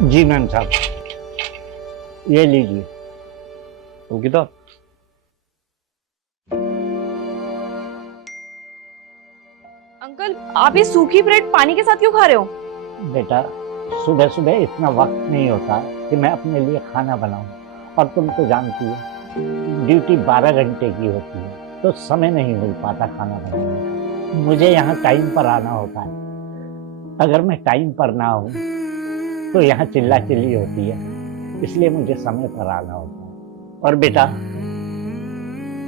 जी ma'am साहब, ये लीजिए। अंकिता, अंकल, आप ये सूखी ब्रेड पानी के साथ क्यों खा रहे हो? बेटा, सुबह सुबह इतना वक्त नहीं होता कि मैं अपने लिए खाना बनाऊं। और तुम तो जानती हो ड्यूटी 12 घंटे की होती है, तो समय नहीं मिल पाता खाना बनाने का। मुझे यहाँ टाइम पर आना होता है। अगर मैं टाइम पर ना हूँ तो यहाँ चिल्ला चिल्ली होती है, इसलिए मुझे समय पर आना होता है। और बेटा,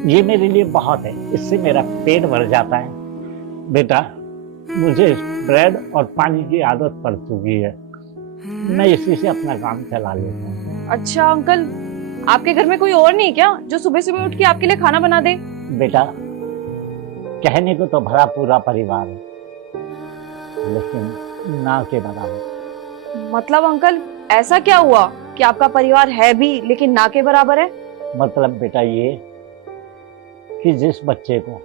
ये मेरे लिए बहुत है, इससे मेरा पेट भर जाता है। बेटा, मुझे ब्रेड और पानी की आदत पड़ चुकी है, मैं इसी से अपना काम चला लेता हूँ। अच्छा अंकल, आपके घर में कोई और नहीं है क्या जो सुबह सुबह उठ के आपके लिए खाना बना दे? बेटा, कहने को तो भरा पूरा परिवार है, लेकिन ना के बराबर। मतलब अंकल, ऐसा क्या हुआ कि आपका परिवार है भी लेकिन ना के बराबर है? मतलब बेटा ये कि जिस बच्चे को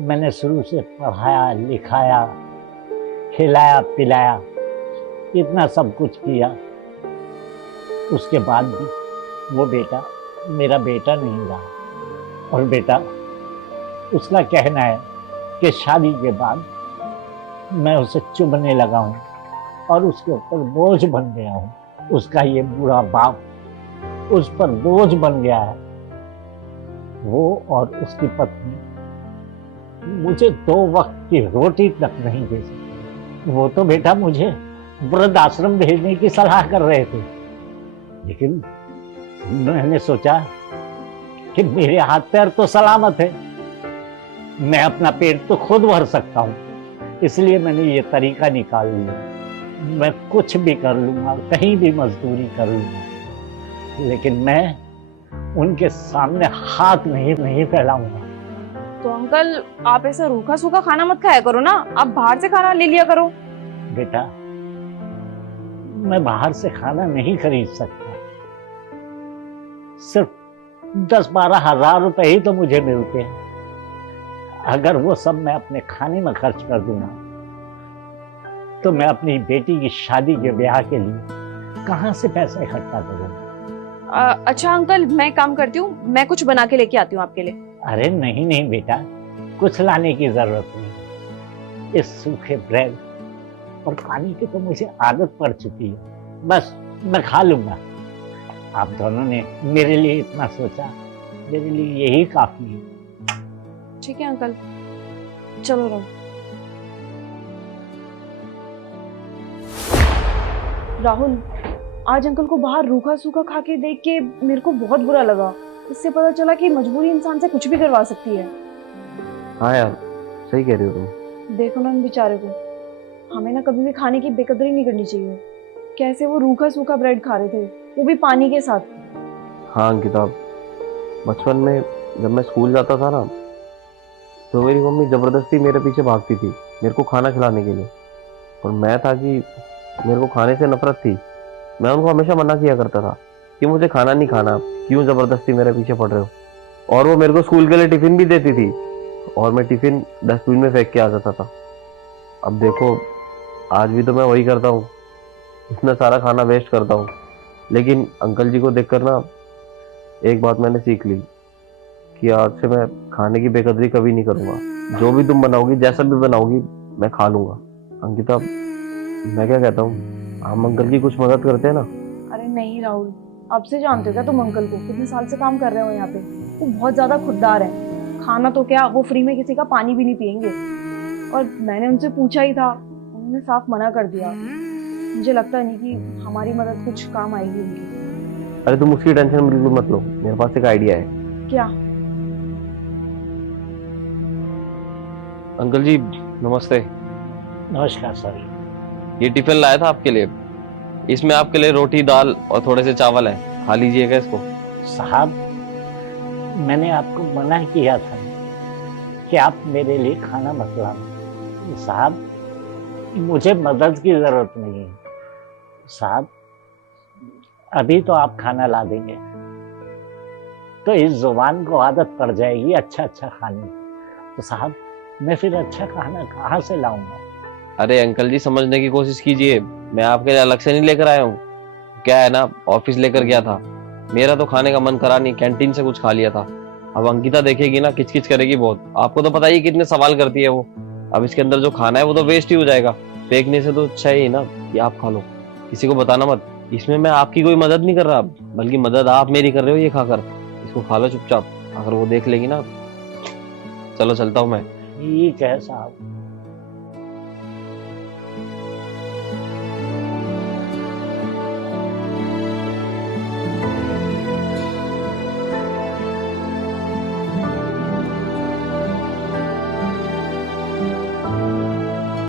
मैंने शुरू से पढ़ाया लिखाया खिलाया पिलाया, इतना सब कुछ किया, उसके बाद भी वो बेटा मेरा बेटा नहीं रहा। और बेटा, उसका कहना है कि शादी के बाद मैं उसे चुभने लगा हूँ और उसके ऊपर बोझ बन गया हूँ। उसका ये बुरा बाप उस पर बोझ बन गया है। वो और उसकी पत्नी मुझे 2 वक्त की रोटी तक नहीं दे सकते। वो तो बेटा मुझे वृद्ध आश्रम भेजने की सलाह कर रहे थे, लेकिन मैंने सोचा कि मेरे हाथ पैर तो सलामत है, मैं अपना पेट तो खुद भर सकता हूँ, इसलिए मैंने ये तरीका निकाल लिया। मैं कुछ भी कर लूंगा, कहीं भी मजदूरी कर लूंगा, लेकिन मैं उनके सामने हाथ नहीं फैलाऊंगा। तो अंकल, आप ऐसा रूखा सूखा खाना मत खाया करो ना, आप बाहर से खाना ले लिया करो। बेटा, मैं बाहर से खाना नहीं खरीद सकता। सिर्फ 10-12 हजार रुपए ही तो मुझे मिलते हैं। अगर वो सब मैं अपने खाने में खर्च कर दूंगा तो मैं अपनी बेटी की शादी के ब्याह के लिए कहां से पैसा इकट्ठा करूंगा? अच्छा अंकल, मैं एक काम करती हूँ, मैं कुछ बना के लेके आती हूँ आपके लिए। अरे नहीं नहीं बेटा, कुछ लाने की जरूरत नहीं। इस सूखे ब्रेड और पानी की तो मुझे आदत पड़ चुकी है, बस मैं खा लूंगा। आप दोनों ने मेरे लिए इतना सोचा, मेरे लिए यही काफी है। ठीक है अंकल, चलो रहो। राहुल, आज अंकल को बाहर रूखा सूखा खा के देख के मेरे को बहुत बुरा लगा। इससे पता चला कि मजबूरी इंसान से कुछ भी करवा सकती है। हाँ यार, सही कह रही हो तुम। देखो ना उन बेचारे को, हमें ना कभी भी खाने की बेकदरी नहीं करनी चाहिए। कैसे वो रूखा सूखा ब्रेड खा रहे थे, वो भी पानी के साथ। हाँ अंकिता, बचपन में जब मैं स्कूल जाता था ना, तो मेरी मम्मी ज़बरदस्ती मेरे पीछे भागती थी मेरे को खाना खिलाने के लिए। और मैं था कि मेरे को खाने से नफरत थी। मैं उनको हमेशा मना किया करता था कि मुझे खाना नहीं खाना, क्यों ज़बरदस्ती मेरे पीछे पड़ रहे हो। और वो मेरे को स्कूल के लिए टिफ़िन भी देती थी, और मैं टिफ़िन डस्टबिन में फेंक के आ जाता था। अब देखो, आज भी तो मैं वही करता हूँ, इतना सारा खाना वेस्ट करता हूँ। लेकिन अंकल जी को देखकर ना एक बात मैंने सीख ली कि आज से मैं खाने की बेकदरी कभी नहीं करूँगा। जो भी तुम बनाओगी, जैसा भी बनाओगी, मैं खा लूँगा। अंकिता, मैं क्या कहता हूँ, हम अंकल की कुछ मदद करते हैं ना। अरे नहीं राहुल, अब से जानते हो क्या तुम अंकल को? कितने साल से काम कर रहे हो यहाँ पे। वो बहुत ज्यादा खुददार है। खाना तो क्या, वो फ्री में किसी का पानी भी नहीं पियेंगे। और मैंने उनसे पूछा ही था, उन्होंने साफ मना कर दिया। मुझे लगता नहीं कि हमारी मदद कुछ काम आएगी उनकी। अरे तुम उसकी टेंशन बिल्कुल मत लो, मेरे पास एक आइडिया है। क्या? अंकल जी नमस्ते। नमस्कार सर। ये टिफिन लाया था आपके लिए, इसमें आपके लिए रोटी दाल और थोड़े से चावल है, खा लीजिएगा इसको। साहब, मैंने आपको मना किया था कि आप मेरे लिए खाना मत लाना। साहब, मुझे मदद की जरूरत नहीं है। साहब, अभी तो आप खाना ला देंगे तो इस जुबान को आदत पड़ जाएगी अच्छा अच्छा खाने। तो साहब, मैं फिर अच्छा खाना कहाँ से लाऊंगा? अरे अंकल जी, समझने की कोशिश कीजिए, मैं आपके लिए अलग से नहीं लेकर आया हूँ। क्या है ना, ऑफिस लेकर गया था, मेरा तो खाने का मन करा नहीं, कैंटीन से कुछ खा लिया था। अब अंकिता देखेगी ना, किचकिच करेगी बहुत। आपको तो पता ही है कितने सवाल करती है वो। अब इसके अंदर जो खाना है वो तो वेस्ट ही हो जाएगा, फेंकने से तो अच्छा ही ना कि आप खा लो। किसी को बताना मत। इसमें मैं आपकी कोई मदद नहीं कर रहा, बल्कि मदद आप मेरी कर रहे हो ये खाकर। इसको खा लो चुपचाप, अगर वो देख लेगी ना। चलो चलता हूँ मैं। ठीक है साहब।